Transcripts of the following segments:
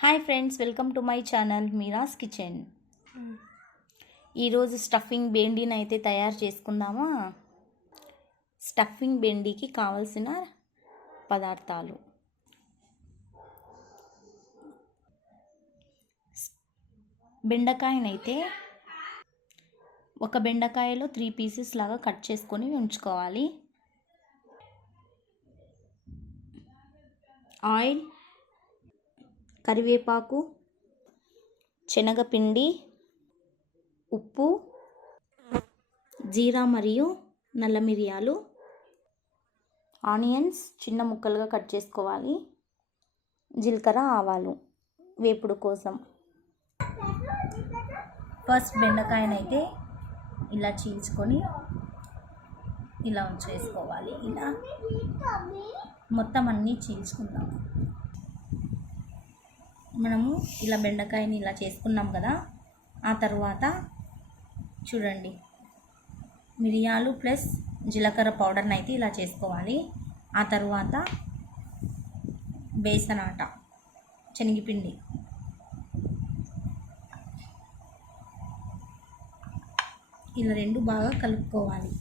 Hi friends, welcome to my channel Meera's kitchen. ఈరోజు stuffing బెండీని అయితే తయారు చేసుకుందామా. స్టఫింగ్ బెండీకి కావలసిన పదార్థాలు: బెండకాయనైతే ఒక బెండకాయలో 3 పీసెస్ లాగా కట్ చేసుకొని ఉంచుకోవాలి. ఆయిల్, కరివేపాకు, శనగపిండి, ఉప్పు, జీరా మరియు నల్ల మిరియాలు, ఆనియన్స్ చిన్న ముక్కలుగా కట్ చేసుకోవాలి, జీలకర్ర, ఆవాలు వేపుడు కోసం. ఫస్ట్ బెండకాయనైతే ఇలా చీల్చుకొని ఇలా ఉంచేసుకోవాలి. ఇలా మొత్తం అన్నీ చీల్చుకుందాం. మనము ఇలా బెండకాయని ఇలా చేసుకున్నాం కదా. ఆ తర్వాత చూడండి, మిరియాలు ప్లస్ జీలకర్ర పౌడర్ని అయితే ఇలా చేసుకోవాలి. ఆ తర్వాత బేసన్ ఆట, శనగపిండి, ఇలా రెండు బాగా కలుపుకోవాలి.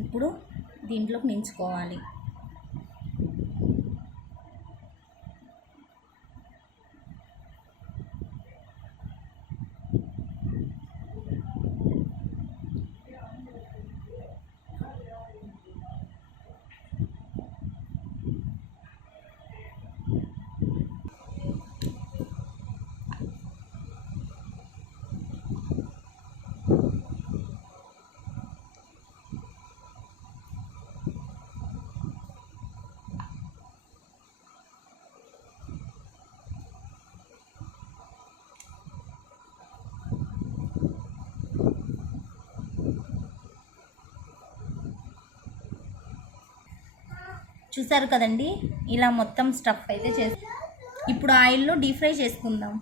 ఇప్పుడు దీంట్లోకి నించుకోవాలి. చూసారు కదండి, ఇలా మొత్తం స్టఫ్ అయితే ఇప్పుడు ఆయిల్లో డీప్ ఫ్రై చేసుకుందాం.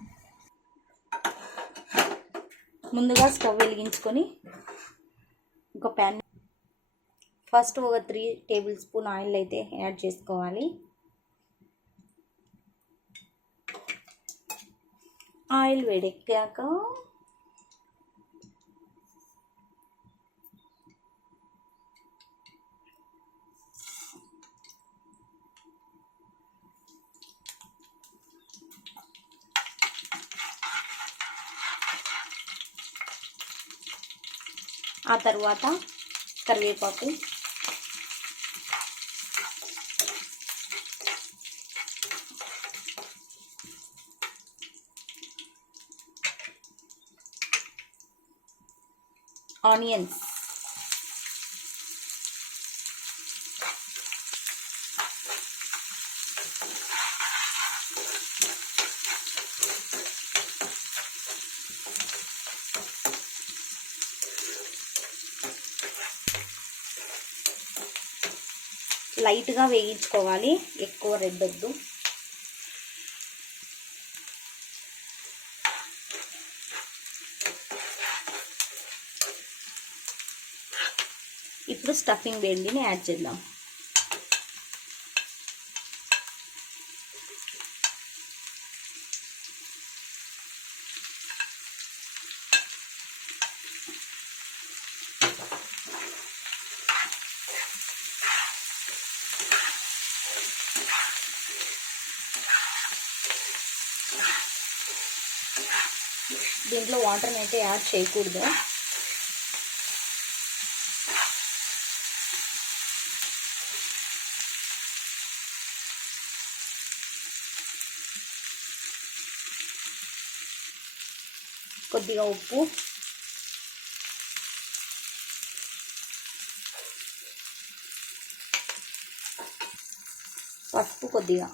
ముందుగా స్టవ్ వెలిగించుకొని ఒక ప్యాన్, ఫస్ట్ ఒక 3 టేబుల్ స్పూన్ ఆయిల్ అయితే యాడ్ చేసుకోవాలి. ఆయిల్ వేడెక్కాక ఆ తర్వాత కరివేపాకు, ఆనియన్స్, లైట్గా వేయించుకోవాలి, ఎక్కువ రెడ్ వద్దు. ఇప్పుడు స్టఫింగ్ బెండిని యాడ్ చేద్దాం. దీంట్లో వాటర్ని అయితే యాడ్ చేయకూడదు. కొద్దిగా ఉప్పు, పసుపు కొద్దిగా,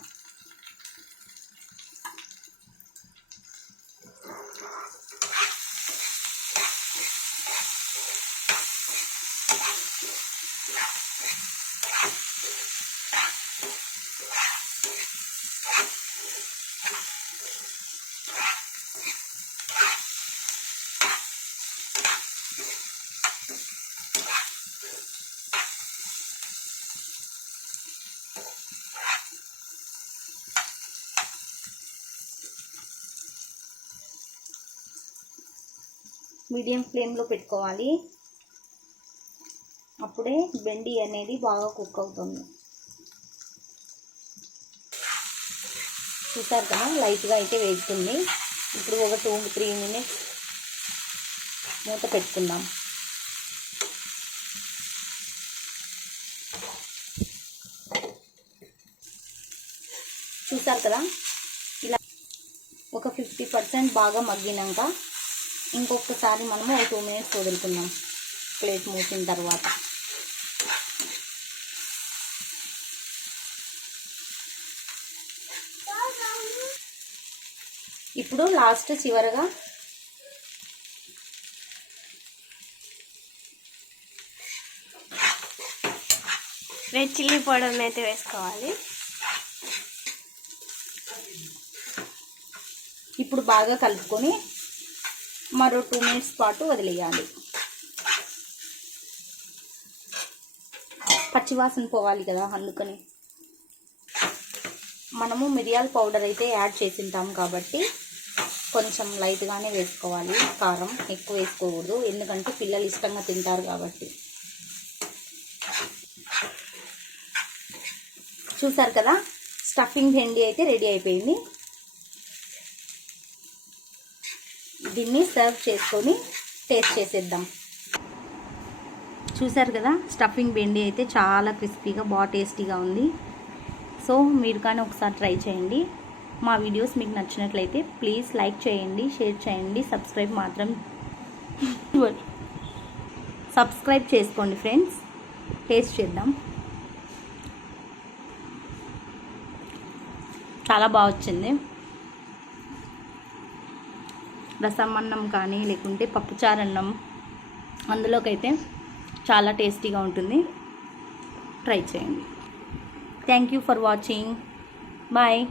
మీడియం ఫ్లేమ్లో పెట్టుకోవాలి. అప్పుడే బెండి అనేది బాగా కుక్ అవుతుంది. చూసారు కదా, లైట్గా అయితే వేగుతుంది. ఇప్పుడు ఒక 2-3 మినిట్స్ మూత పెట్టుకుందాం. చూసారు కదా, ఇలా ఒక 50% బాగా మగ్గినాక ఇంకొకసారి మనము ఒక 2 మినిట్స్ వదులుకుందాం ప్లేట్ మూసిన తర్వాత. ఇప్పుడు లాస్ట్ చివరగా రెడ్ చిల్లీ పౌడర్ అయితే వేసుకోవాలి. ఇప్పుడు బాగా కలుపుకొని మరో 2 మినిట్స్ పాటు వదిలేయాలి. పచ్చివాసన పోవాలి కదా, అందుకని. మనము మిరియాల పౌడర్ అయితే యాడ్ చేసింటాం కాబట్టి కొంచెం లైట్గానే వేసుకోవాలి. కారం ఎక్కువ వేసుకోకూడదు, ఎందుకంటే పిల్లలు ఇష్టంగా తింటారు కాబట్టి. చూసారు కదా, స్టఫింగ్ బెండి అయితే రెడీ అయిపోయింది. దీన్ని సర్వ్ చేసుకొని టేస్ట్ చేసేద్దాం. చూసారు కదా, స్టఫింగ్ బెండి అయితే చాలా క్రిస్పీగా బాగా టేస్టీగా ఉంది. సో మీరు కానీ ఒకసారి ట్రై చేయండి. మా వీడియోస్ మీకు నచ్చినట్లయితే ప్లీజ్ లైక్ చేయండి, షేర్ చేయండి, సబ్స్క్రైబ్ చేసుకోండి ఫ్రెండ్స్. టేస్ట్ చేద్దాం. చాలా బాగా వచ్చింది. రసం అన్నం కానీ లేకుంటే పప్పుచారు అన్నం అందులోకైతే చాలా టేస్టీగా ఉంటుంది. ట్రై చేయండి. Thank you for watching. Bye.